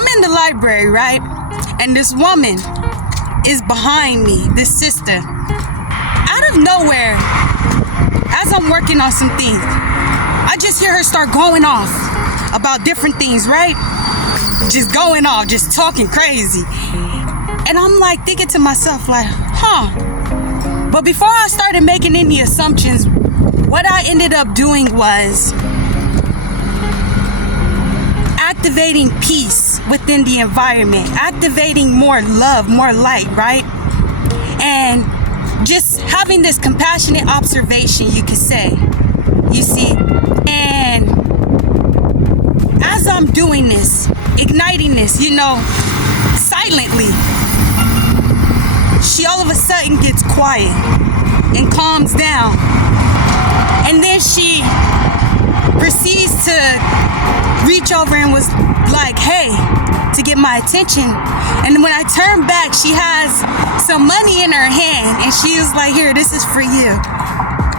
I'm in the library, right? And this woman is behind me, this sister. Out of nowhere, as I'm working on some things, I just hear her start going off about different things, right? Just going off, just talking crazy. And I'm like thinking to myself, like, But before I started making any assumptions, what I ended up doing was activating peace within the environment, activating more love, more light, right? And just having this compassionate observation, you could say, you see. And as I'm doing this, igniting this, silently, she all of a sudden gets quiet and calms down. And then she proceeds to reach over and was like, hey, to get my attention. And when I turned back, she has some money in her hand and she was like, here, this is for you.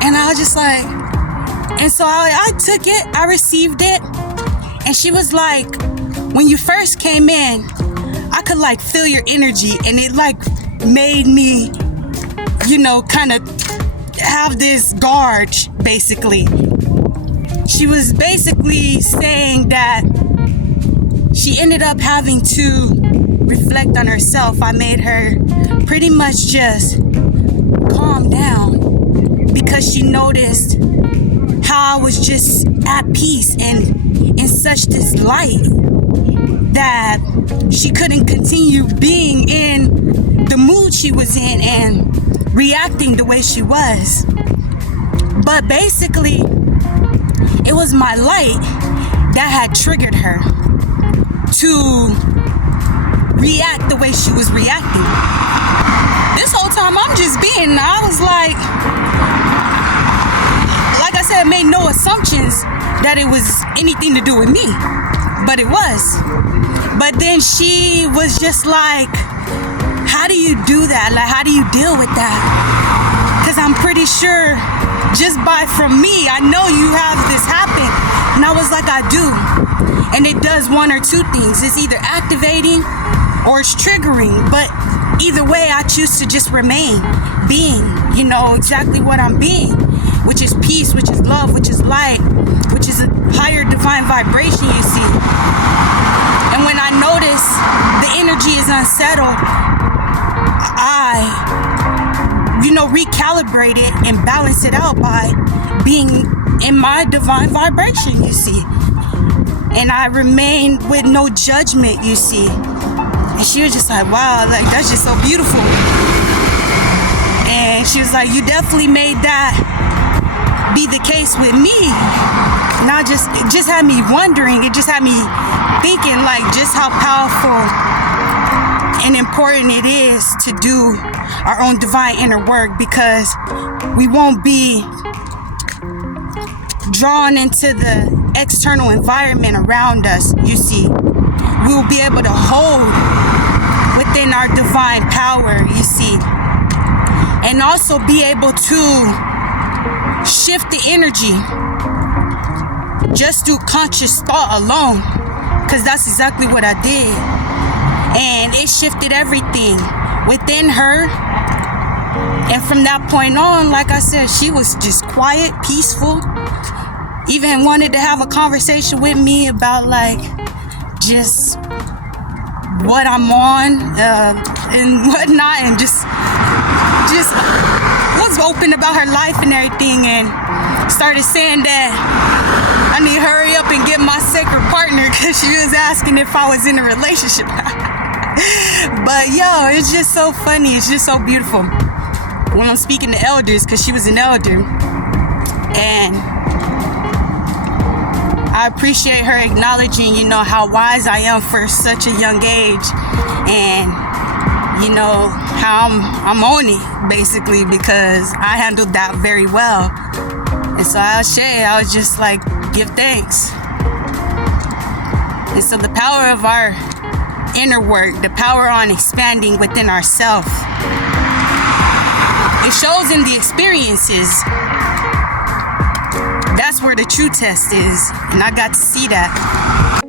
And I was just like, and so I took it, I received it. And she was like, when you first came in, I could like feel your energy, and it like made me, kind of have this guard, basically. She was basically saying that she ended up having to reflect on herself. I made her pretty much just calm down because she noticed how I was just at peace and in such this light that she couldn't continue being in the mood she was in and reacting the way she was. But basically, it was my light that had triggered her to react the way she was reacting. This whole time I was like I said, I made no assumptions that it was anything to do with me, but it was. But then she was just like, how do you do that? Like, how do you deal with that? Because I'm pretty sure just from me, I know you have this happen. And I was like, I do. And it does one or two things. It's either activating or it's triggering. But either way, I choose to just remain being, exactly what I'm being, which is peace, which is love, which is light, which is a higher divine vibration, you see. And when I notice the energy is unsettled, I recalibrate it and balance it out by being in my divine vibration, you see. And I remain with no judgment, you see. And she was just like, wow, like that's just so beautiful. And she was like, you definitely made that be the case with me. And it just had me wondering, it just had me thinking like just how powerful and important it is to do our own divine inner work, because we won't be drawn into the external environment around us, you see. We will be able to hold within our divine power, you see, and also be able to shift the energy just through conscious thought alone, because that's exactly what I did. And it shifted everything within her. And from that point on, like I said, she was just quiet, peaceful, even wanted to have a conversation with me about like just what I'm on and whatnot, and just was open about her life and everything, and started saying that I need to hurry up and get my sacred partner because she was asking if I was in a relationship. But it's just so funny, it's just so beautiful when I'm speaking to elders, because she was an elder, and I appreciate her acknowledging, how wise I am for such a young age, and how I'm on it, basically, because I handled that very well. And so I was just like, give thanks. And so the power of our inner work, the power on expanding within ourselves, it shows in the experiences. That's where the true test is, and I got to see that.